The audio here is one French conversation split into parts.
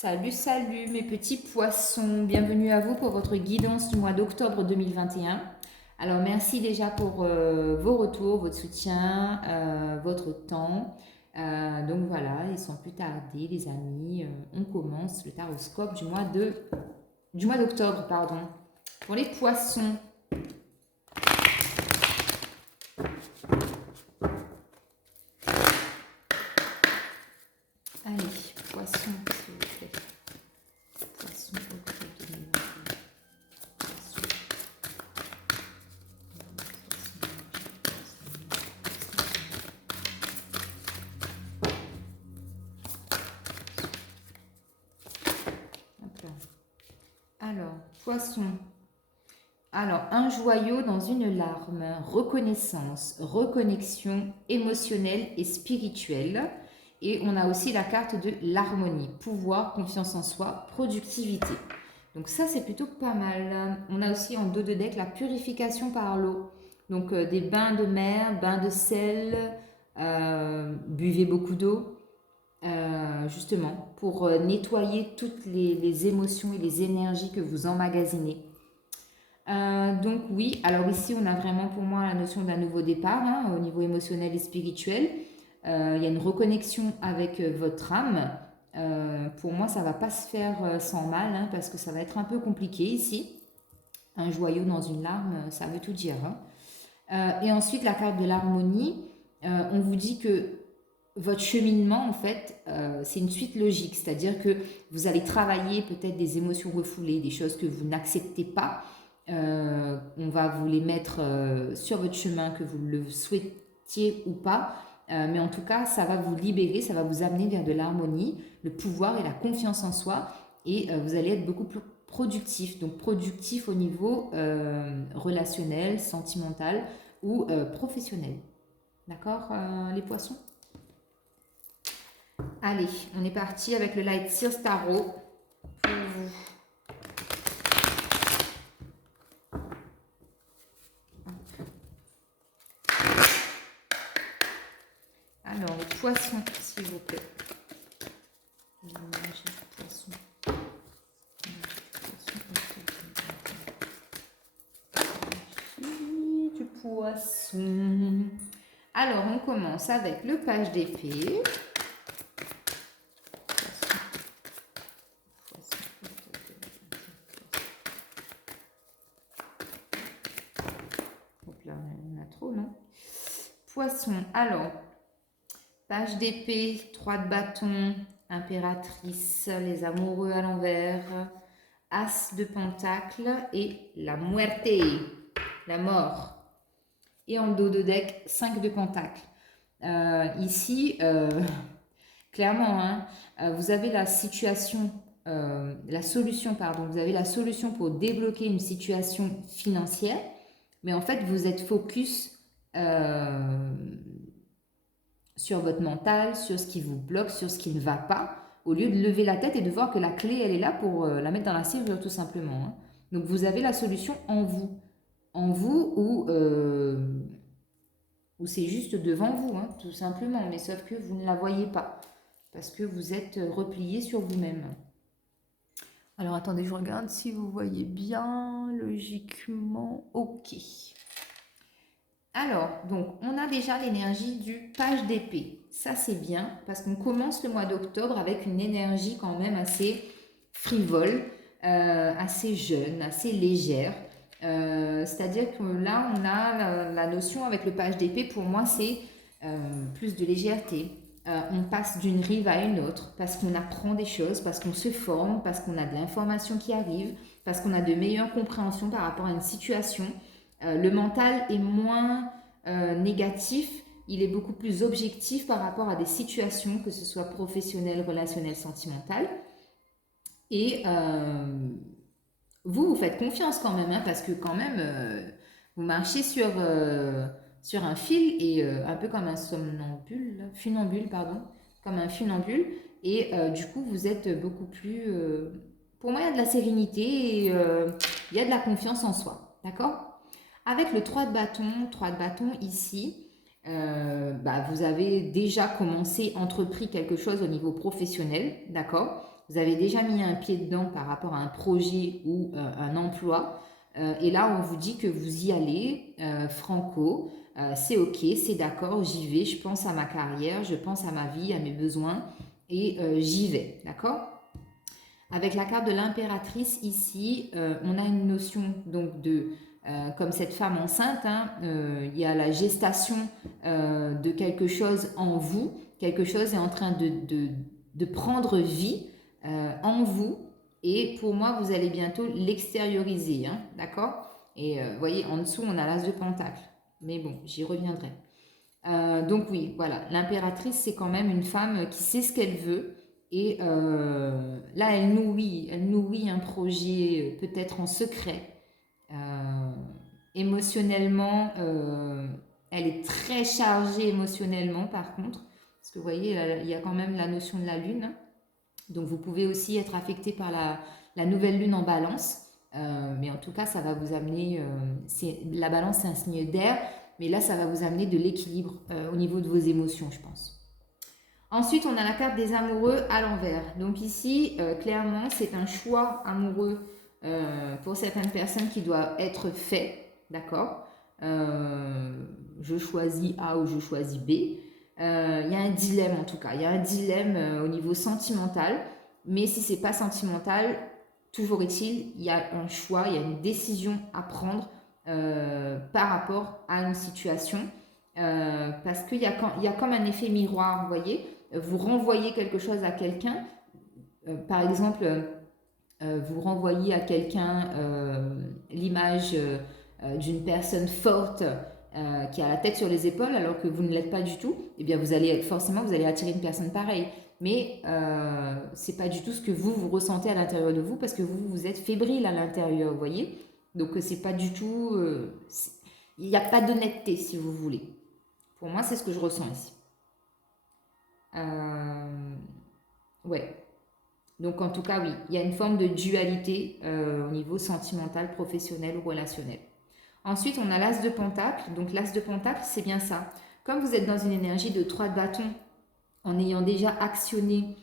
Salut, salut mes petits poissons, bienvenue à vous pour votre guidance du mois d'octobre 2021. Alors merci déjà pour vos retours, votre soutien, votre temps. Donc voilà, et sans plus tarder les amis, on commence le taroscope du mois d'octobre, pardon. Pour les poissons, allez, poissons s'il vous plaît. Poissons octobre 2021. Alors, poisson. Alors, un joyau dans une larme, reconnaissance, reconnexion émotionnelle et spirituelle. Et on a aussi la carte de l'harmonie, pouvoir, confiance en soi, productivité. Donc ça, c'est plutôt pas mal. On a aussi en dos de deck la purification par l'eau. Donc des bains de mer, bains de sel, buvez beaucoup d'eau. Justement, pour nettoyer toutes les émotions et les énergies que vous emmagasinez. Donc oui, alors ici on a vraiment pour moi la notion d'un nouveau départ hein, au niveau émotionnel et spirituel. Il y a une reconnexion avec votre âme. Pour moi ça va pas se faire sans mal hein, parce que ça va être un peu compliqué ici. Un joyau dans une larme, ça veut tout dire. Hein. Et ensuite la carte de l'harmonie, on vous dit que votre cheminement, en fait, c'est une suite logique. C'est-à-dire que vous allez travailler peut-être des émotions refoulées, des choses que vous n'acceptez pas. On va vous les mettre sur votre chemin, que vous le souhaitiez ou pas. Mais en tout cas, ça va vous libérer, ça va vous amener vers de l'harmonie, le pouvoir et la confiance en soi. Et vous allez être beaucoup plus productif. Donc productif au niveau relationnel, sentimental ou professionnel. D'accord, les poissons? Allez, on est parti avec le Light Sears Tarot pour vous. Alors, les poissons, s'il vous plaît. Du poisson. Alors, on commence avec le page d'épée. Poisson, alors, page d'épée, 3 de bâton, impératrice, les amoureux à l'envers, as de pentacle et la muerte, la mort. Et en dos de deck, 5 de pentacle. Ici, clairement, hein, vous avez la situation, la solution, pardon, vous avez la solution pour débloquer une situation financière, mais en fait, vous êtes focus sur votre mental, sur ce qui vous bloque, sur ce qui ne va pas, au lieu de lever la tête et de voir que la clé, elle est là pour la mettre dans la serrure, tout simplement. Hein. Donc, vous avez la solution en vous. En vous ou c'est juste devant vous, hein, tout simplement. Mais sauf que vous ne la voyez pas, parce que vous êtes replié sur vous-même. Alors, attendez, je regarde si vous voyez bien, logiquement, ok. Alors, donc, on a déjà l'énergie du page d'épée. Ça, c'est bien parce qu'on commence le mois d'octobre avec une énergie quand même assez frivole, assez jeune, assez légère. C'est-à-dire que là, on a la notion avec le page d'épée, pour moi, c'est plus de légèreté. On passe d'une rive à une autre parce qu'on apprend des choses, parce qu'on se forme, parce qu'on a de l'information qui arrive, parce qu'on a de meilleures compréhensions par rapport à une situation. Le mental est moins négatif, il est beaucoup plus objectif par rapport à des situations, que ce soit professionnelles, relationnelles, sentimentales. Et vous faites confiance quand même, hein, parce que quand même, vous marchez sur un fil et un peu comme un funambule, pardon, comme un funambule. Et du coup, vous êtes beaucoup plus... pour moi, il y a de la sérénité et il y a de la confiance en soi. D'accord ? Avec le 3 de bâton ici, vous avez déjà commencé, entrepris quelque chose au niveau professionnel, d'accord ? Vous avez déjà mis un pied dedans par rapport à un projet ou un emploi. Et là, on vous dit que vous y allez, franco, c'est ok, c'est d'accord, j'y vais, je pense à ma carrière, je pense à ma vie, à mes besoins, et j'y vais, d'accord? Avec la carte de l'impératrice ici, on a une notion donc de, comme cette femme enceinte, hein, il y a la gestation de quelque chose en vous, quelque chose est en train de prendre vie en vous, et pour moi, vous allez bientôt l'extérioriser, hein, d'accord? Et vous voyez, en dessous, on a l'as de pentacle, mais bon, j'y reviendrai. Donc oui, voilà, l'impératrice, c'est quand même une femme qui sait ce qu'elle veut. Et là, elle nourrit un projet peut-être en secret. Euh, émotionnellement, elle est très chargée émotionnellement par contre. Parce que vous voyez, il y a quand même la notion de la lune. Donc vous pouvez aussi être affecté par la nouvelle lune en balance. Mais en tout cas, ça va vous amener... la balance, c'est un signe d'air. Mais là, ça va vous amener de l'équilibre au niveau de vos émotions, je pense. Ensuite, on a la carte des amoureux à l'envers. Donc ici, clairement, c'est un choix amoureux pour certaines personnes qui doit être fait, d'accord? Je choisis A ou je choisis B. Il y a un dilemme en tout cas. Il y a un dilemme au niveau sentimental. Mais si c'est pas sentimental, toujours est-il, il y a un choix, il y a une décision à prendre par rapport à une situation. Parce qu'il y a comme un effet miroir, vous voyez, vous renvoyez quelque chose à quelqu'un, par exemple, vous renvoyez à quelqu'un l'image d'une personne forte qui a la tête sur les épaules alors que vous ne l'êtes pas du tout, et bien vous allez forcément vous allez attirer une personne pareille. Mais c'est pas du tout ce que vous ressentez à l'intérieur de vous parce que vous êtes fébrile à l'intérieur, vous voyez. Donc c'est pas du tout, il n'y a pas d'honnêteté si vous voulez. Pour moi, c'est ce que je ressens ici. Ouais. Donc en tout cas, oui, il y a une forme de dualité au niveau sentimental, professionnel ou relationnel. Ensuite, on a l'as de pentacle. Donc l'as de pentacle, c'est bien ça. Comme vous êtes dans une énergie de 3 de bâton, en ayant déjà actionné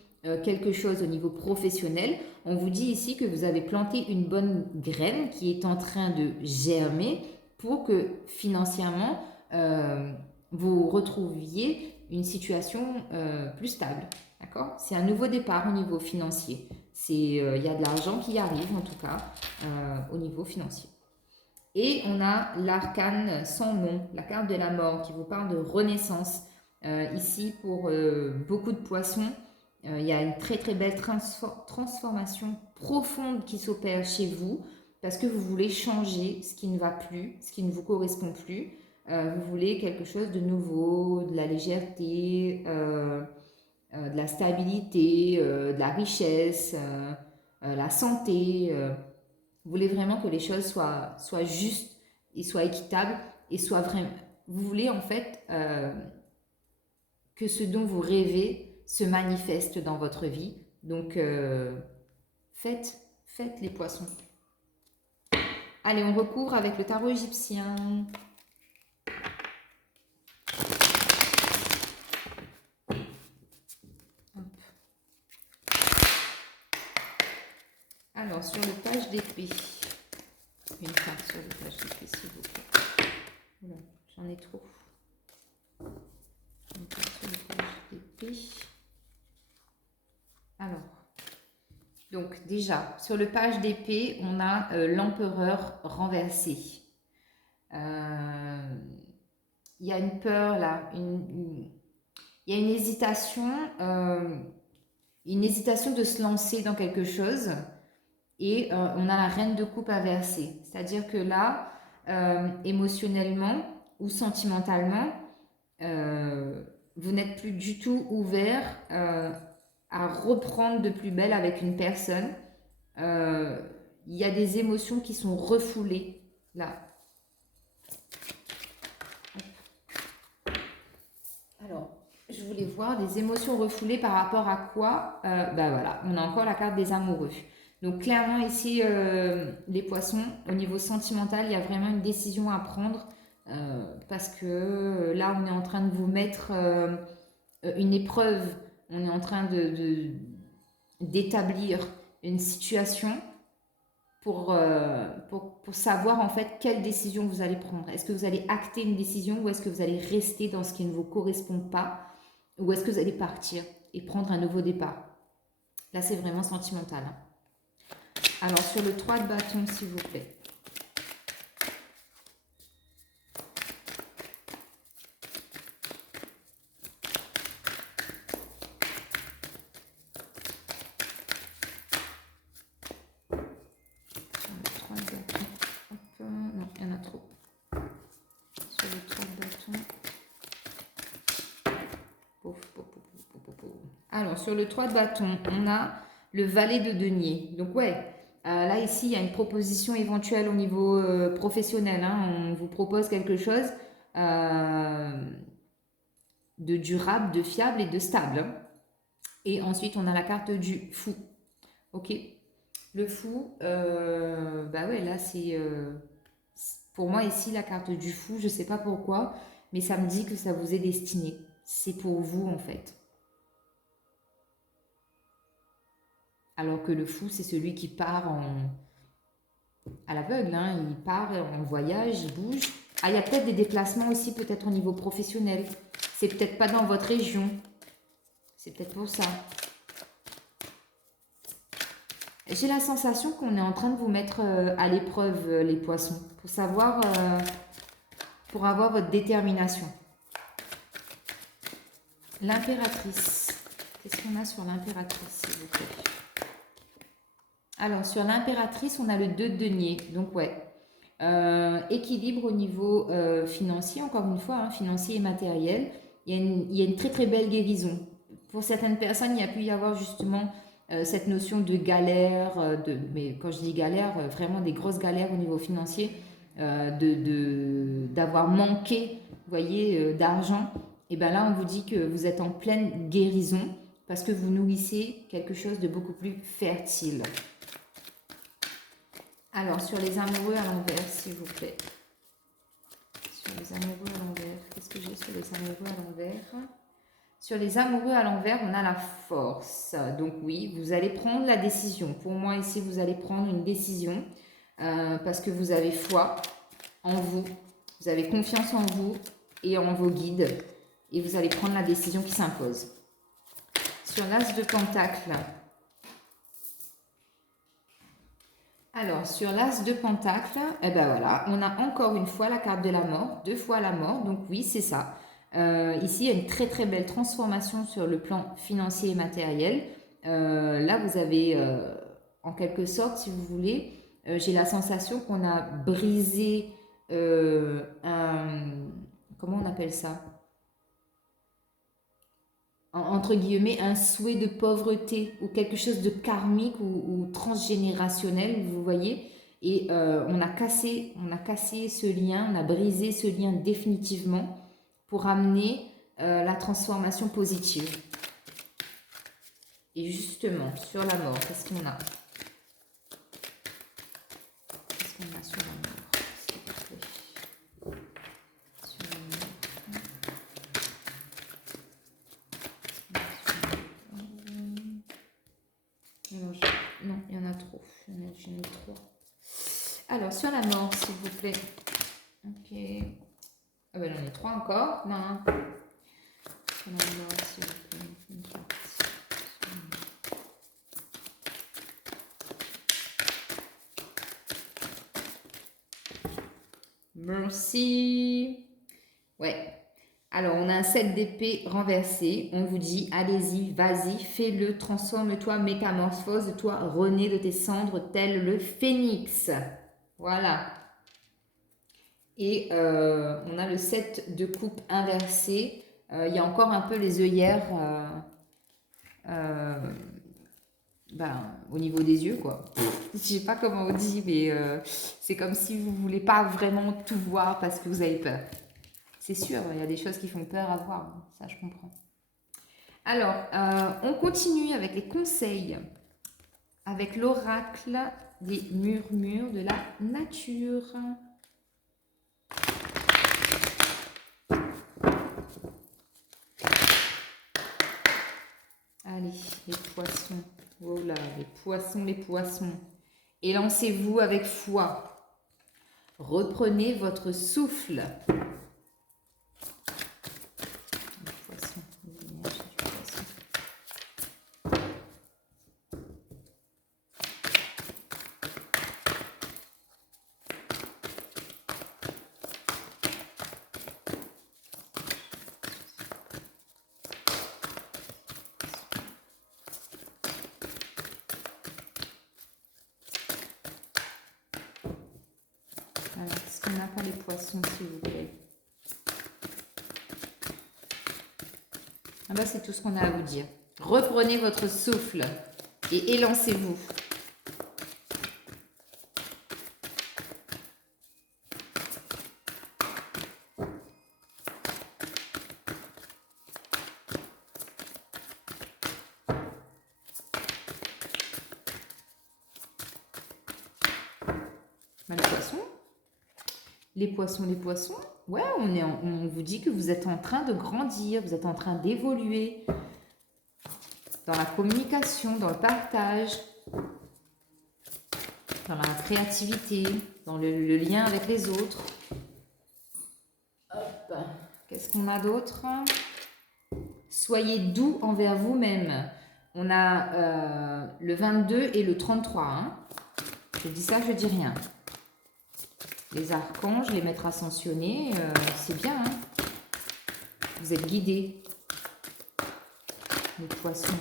quelque chose au niveau professionnel, on vous dit ici que vous avez planté une bonne graine qui est en train de germer pour que financièrement, vous retrouviez une situation plus stable. D'accord? C'est un nouveau départ au niveau financier. Il y a de l'argent qui arrive en tout cas au niveau financier. Et on a l'arcane sans nom, la carte de la mort qui vous parle de renaissance. Ici, pour beaucoup de poissons, il y a une très très belle transformation profonde qui s'opère chez vous parce que vous voulez changer ce qui ne va plus, ce qui ne vous correspond plus. Vous voulez quelque chose de nouveau, de la légèreté, de la stabilité, de la richesse, la santé. Vous voulez vraiment que les choses soient justes et soient équitables et soient vraiment... Vous voulez en fait que ce dont vous rêvez se manifeste dans votre vie. Donc, faites les poissons. Allez, on recouvre avec le tarot égyptien. Alors, sur le page d'épée, une carte sur le page d'épée, s'il vous plaît. Voilà, j'en ai trop. Une carte sur le page d'épée. Alors, donc déjà, sur le page d'épée, on a l'empereur renversé. Il y a une peur là, il y a une hésitation de se lancer dans quelque chose. Et on a la reine de coupe inversée. C'est-à-dire que là, émotionnellement ou sentimentalement, vous n'êtes plus du tout ouvert à reprendre de plus belle avec une personne. Il y a des émotions qui sont refoulées là. Alors, je voulais voir des émotions refoulées par rapport à quoi. Ben voilà, on a encore la carte des amoureux. Donc clairement ici, les poissons, au niveau sentimental, il y a vraiment une décision à prendre parce que là, on est en train de vous mettre une épreuve, on est en train d'établir une situation pour savoir en fait quelle décision vous allez prendre. Est-ce que vous allez acter une décision ou est-ce que vous allez rester dans ce qui ne vous correspond pas ou est-ce que vous allez partir et prendre un nouveau départ. Là, c'est vraiment sentimental. Hein. Alors, sur le 3 de bâton, s'il vous plaît. Non, il y en a trop. Sur le 3 de bâton. Alors, sur le 3 de bâton, on a le valet de denier. Donc, ouais, là, ici, il y a une proposition éventuelle au niveau professionnel. Hein. On vous propose quelque chose de durable, de fiable et de stable. Hein. Et ensuite, on a la carte du fou. Ok. Le fou, bah ouais, là, c'est... pour moi, ici, la carte du fou, je ne sais pas pourquoi, mais ça me dit que ça vous est destiné. C'est pour vous, en fait. Alors que le fou, c'est celui qui part à l'aveugle. Hein. Il part en voyage, il bouge. Ah, il y a peut-être des déplacements aussi, peut-être au niveau professionnel. C'est peut-être pas dans votre région. C'est peut-être pour ça. J'ai la sensation qu'on est en train de vous mettre à l'épreuve, les poissons, pour savoir, pour avoir votre détermination. L'impératrice. Qu'est-ce qu'on a sur l'impératrice, s'il vous plaît? Alors, sur l'impératrice, on a le 2 de denier. Donc, ouais. Équilibre au niveau financier, encore une fois, hein, financier et matériel. Il y a une très très belle guérison. Pour certaines personnes, il y a pu y avoir justement cette notion de galère, mais quand je dis galère, vraiment des grosses galères au niveau financier, d'avoir manqué, vous voyez, d'argent. Et bien là, on vous dit que vous êtes en pleine guérison parce que vous nourrissez quelque chose de beaucoup plus fertile. Alors, sur les amoureux à l'envers, s'il vous plaît. Sur les amoureux à l'envers, qu'est-ce que j'ai sur les amoureux à l'envers? Sur les amoureux à l'envers, on a la force. Donc oui, vous allez prendre la décision. Pour moi, ici, vous allez prendre une décision parce que vous avez foi en vous. Vous avez confiance en vous et en vos guides. Et vous allez prendre la décision qui s'impose. Sur l'as de pentacle, alors, sur l'as de pentacle, eh ben voilà, on a encore une fois la carte de la mort, 2 fois la mort, donc oui, c'est ça. Ici, il y a une très très belle transformation sur le plan financier et matériel. Là, vous avez, en quelque sorte, si vous voulez, j'ai la sensation qu'on a brisé comment on appelle ça? Entre guillemets, un souhait de pauvreté ou quelque chose de karmique ou transgénérationnel, vous voyez. Et on a cassé ce lien, on a brisé ce lien définitivement pour amener la transformation positive. Et justement, sur la mort, qu'est-ce qu'on a? Qu'est-ce qu'on a sur la mort? Non, il y en a trop. J'en ai 3. Alors, sur la mort, s'il vous plaît. Ok. Ah ben, j'en ai 3 encore. Non. Sur la mort, s'il vous plaît. Merci. Ouais. Alors, on a un 7 d'épée renversé. On vous dit, allez-y, vas-y, fais-le, transforme-toi, métamorphose-toi, renais de tes cendres, tel le phénix. Voilà. Et on a le 7 de coupe inversé. Il y a encore un peu les œillères au niveau des yeux, quoi. Je sais pas comment on dit, mais c'est comme si vous voulez pas vraiment tout voir parce que vous avez peur. C'est sûr, il y a des choses qui font peur à voir, ça je comprends. Alors, on continue avec les conseils, avec l'oracle des murmures de la nature. Allez, les poissons. Voilà, les poissons, les poissons. Élancez-vous avec foi. Reprenez votre souffle. Les poissons, l'énergie du poisson. Alors, est-ce qu'on n'a pas les poissons, s'il vous plaît? Ah bah, c'est tout ce qu'on a à vous dire. Reprenez votre souffle et élancez-vous. Bah, les poissons. Les poissons, les poissons. Ouais, on vous dit que vous êtes en train de grandir, vous êtes en train d'évoluer dans la communication, dans le partage, dans la créativité, dans le lien avec les autres. Hop. Qu'est-ce qu'on a d'autre? Soyez doux envers vous-même. On a le 22 et le 33. Hein. Je dis ça, je dis rien. Les archanges, les maîtres ascensionnés, c'est bien. Hein. Vous êtes guidés. Les poissons.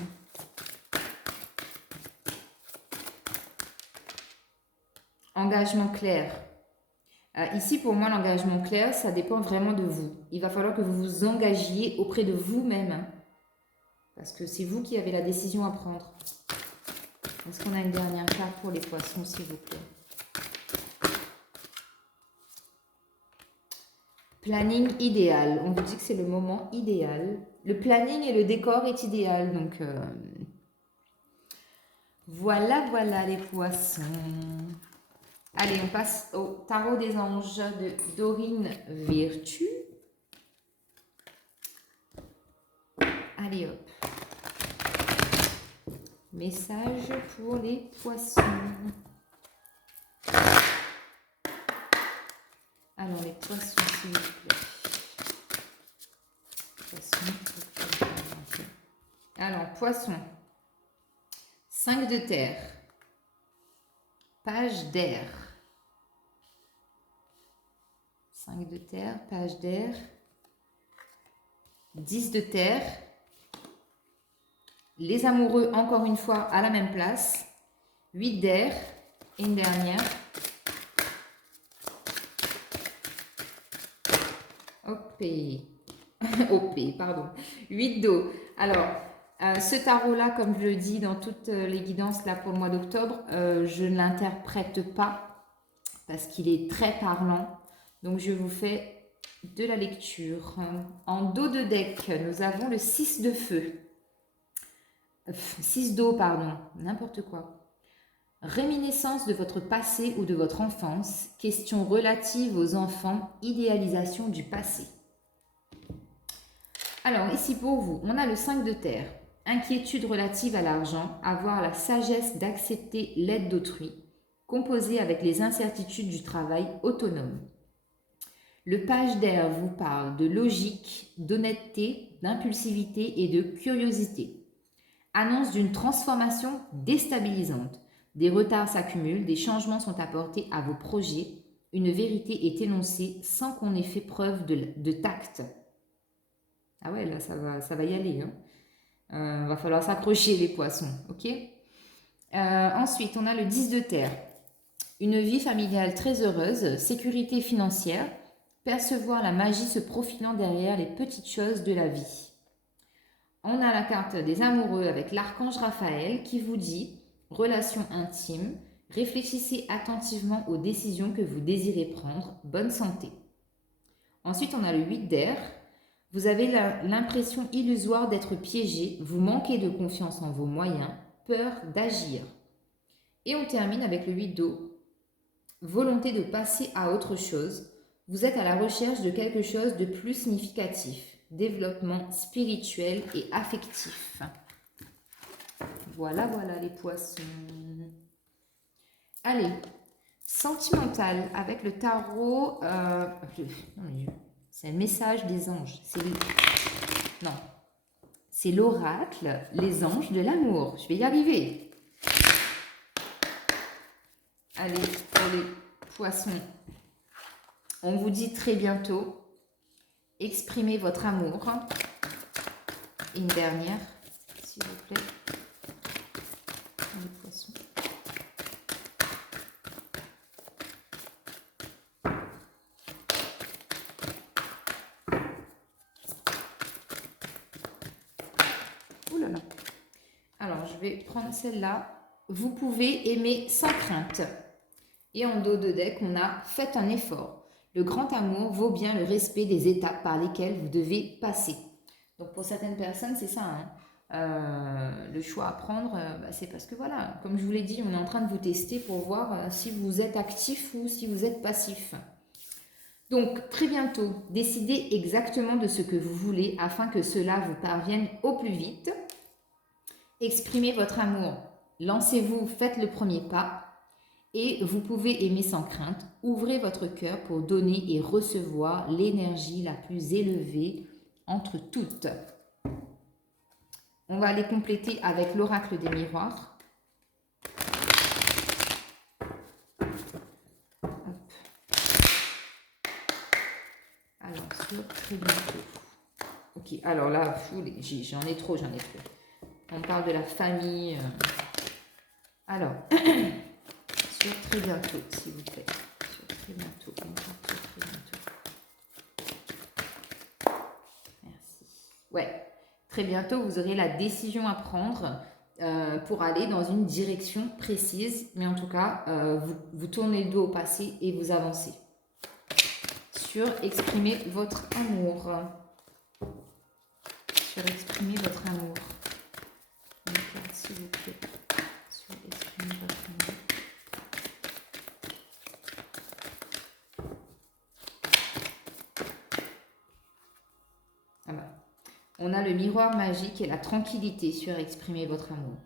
Engagement clair. Ici, pour moi, l'engagement clair, ça dépend vraiment de vous. Il va falloir que vous vous engagiez auprès de vous-même. Hein, parce que c'est vous qui avez la décision à prendre. Est-ce qu'on a une dernière carte pour les poissons, s'il vous plaît? Planning idéal. On vous dit que c'est le moment idéal. Le planning et le décor est idéal. Donc, voilà, voilà les poissons. Allez, on passe au tarot des anges de Dorine Virtue. Allez, hop. Message pour les poissons. Alors, les poissons, s'il vous plaît. Poissons. Alors, poissons. 5 de terre. Page d'air. 5 de terre, page d'air. 10 de terre. Les amoureux, encore une fois, à la même place. 8 d'air. Et une dernière. OP. OP, pardon. 8 d'eau. Alors, ce tarot-là, comme je le dis dans toutes les guidances là pour le mois d'octobre, je ne l'interprète pas parce qu'il est très parlant. Donc, je vous fais de la lecture. En dos de deck, nous avons le 6 de feu. 6 d'eau, pardon. N'importe quoi. Réminiscence de votre passé ou de votre enfance. Questions relatives aux enfants. Idéalisation du passé. Alors, ici pour vous, on a le 5 de terre. Inquiétude relative à l'argent. Avoir la sagesse d'accepter l'aide d'autrui. Composé avec les incertitudes du travail autonome. Le page d'air vous parle de logique, d'honnêteté, d'impulsivité et de curiosité. Annonce d'une transformation déstabilisante. Des retards s'accumulent, des changements sont apportés à vos projets. Une vérité est énoncée sans qu'on ait fait preuve de tact. Ah ouais, là, ça va y aller. Hein. Va falloir s'accrocher les poissons, ok? Ensuite, on a le 10 de terre. Une vie familiale très heureuse, sécurité financière, percevoir la magie se profilant derrière les petites choses de la vie. On a la carte des amoureux avec l'archange Raphaël qui vous dit « Relation intime, réfléchissez attentivement aux décisions que vous désirez prendre, bonne santé ». Ensuite, on a le 8 d'air. Vous avez l'impression illusoire d'être piégé, vous manquez de confiance en vos moyens, peur d'agir. Et on termine avec le 8 d'eau. Volonté de passer à autre chose. Vous êtes à la recherche de quelque chose de plus significatif. Développement spirituel et affectif. Voilà, voilà les poissons. Allez, sentimental avec le tarot. C'est un message des anges. C'est l'oracle, les anges de l'amour. Je vais y arriver. Allez, pour les poissons, on vous dit très bientôt. Exprimez votre amour. Et une dernière, s'il vous plaît. Les poissons. Ouh là là. Alors, je vais prendre celle-là. Vous pouvez aimer sans crainte. Et en dos de deck, on a « Faites un effort ». Le grand amour vaut bien le respect des étapes par lesquelles vous devez passer. Donc pour certaines personnes, c'est ça. Le choix à prendre, c'est parce que voilà, comme je vous l'ai dit, on est en train de vous tester pour voir si vous êtes actif ou si vous êtes passif. Donc très bientôt, décidez exactement de ce que vous voulez afin que cela vous parvienne au plus vite. Exprimez votre amour. Lancez-vous, faites le premier pas. Et vous pouvez aimer sans crainte. Ouvrez votre cœur pour donner et recevoir l'énergie la plus élevée entre toutes. On va les compléter avec l'oracle des miroirs. Hop. Alors, sur très bientôt. Ok, alors là, j'en ai trop. On parle de la famille. Alors... Sur très bientôt, s'il vous plaît. Sur très bientôt. Très bientôt. Merci. Ouais, très bientôt, vous aurez la décision à prendre pour aller dans une direction précise. Mais en tout cas, vous tournez le dos au passé et vous avancez. Sur exprimer votre amour. Sur exprimer votre amour. S'il vous plaît. Sur exprimer votre amour. On a le miroir magique et la tranquillité sur exprimer votre amour.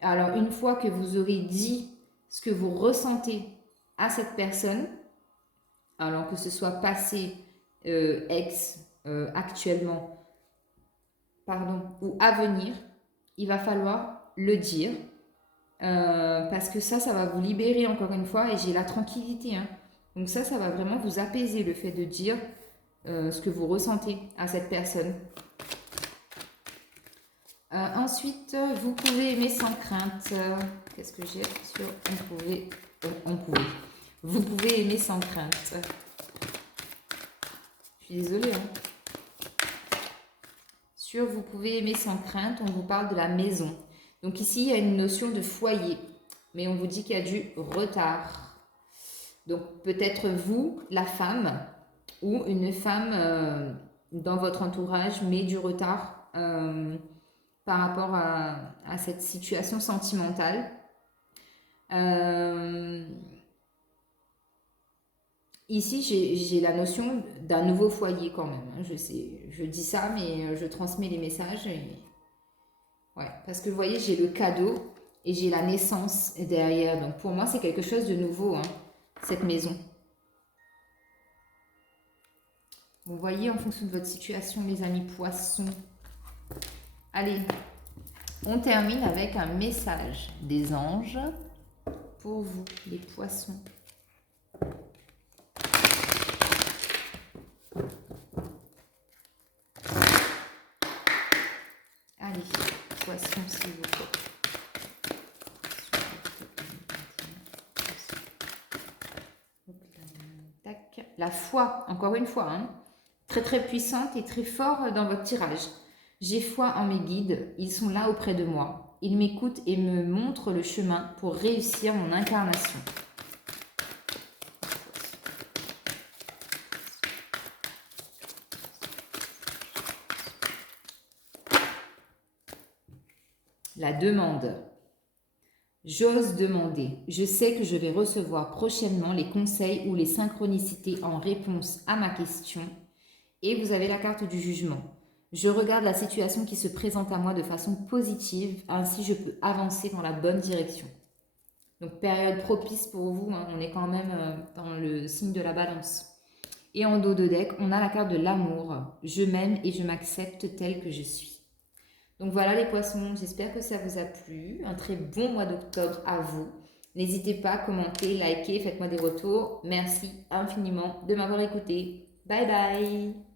Alors, une fois que vous aurez dit ce que vous ressentez à cette personne, alors que ce soit passé, actuellement, ou à venir, il va falloir le dire. Parce que ça va vous libérer encore une fois et j'ai la tranquillité. Donc ça va vraiment vous apaiser le fait de dire ce que vous ressentez à cette personne. Ensuite, vous pouvez aimer sans crainte. Qu'est-ce que j'ai sur Vous pouvez aimer sans crainte. Je suis désolée. Sur vous pouvez aimer sans crainte, on vous parle de la maison. Donc ici, il y a une notion de foyer. Mais on vous dit qu'il y a du retard. Donc peut-être vous, la femme, ou une femme dans votre entourage, met du retard par rapport à cette situation sentimentale. Ici, j'ai la notion d'un nouveau foyer quand même. Je sais, je dis ça, mais je transmets les messages. Ouais, parce que vous voyez, j'ai le cadeau et j'ai la naissance derrière. Donc pour moi, c'est quelque chose de nouveau, cette maison. Vous voyez, en fonction de votre situation, les amis poissons. Allez, on termine avec un message des anges pour vous, les poissons. Allez, poissons, s'il vous plaît. Tac. La foi, encore une fois, très très puissante et très fort dans votre tirage. J'ai foi en mes guides, ils sont là auprès de moi. Ils m'écoutent et me montrent le chemin pour réussir mon incarnation. La demande. J'ose demander. Je sais que je vais recevoir prochainement les conseils ou les synchronicités en réponse à ma question. Et vous avez la carte du jugement. Je regarde la situation qui se présente à moi de façon positive, ainsi je peux avancer dans la bonne direction. Donc période propice pour vous, hein, on est quand même dans le signe de la balance. Et en dos de deck, on a la carte de l'amour. Je m'aime et je m'accepte tel que je suis. Donc voilà les poissons, j'espère que ça vous a plu. Un très bon mois d'octobre à vous. N'hésitez pas à commenter, liker, faites-moi des retours. Merci infiniment de m'avoir écouté. Bye bye.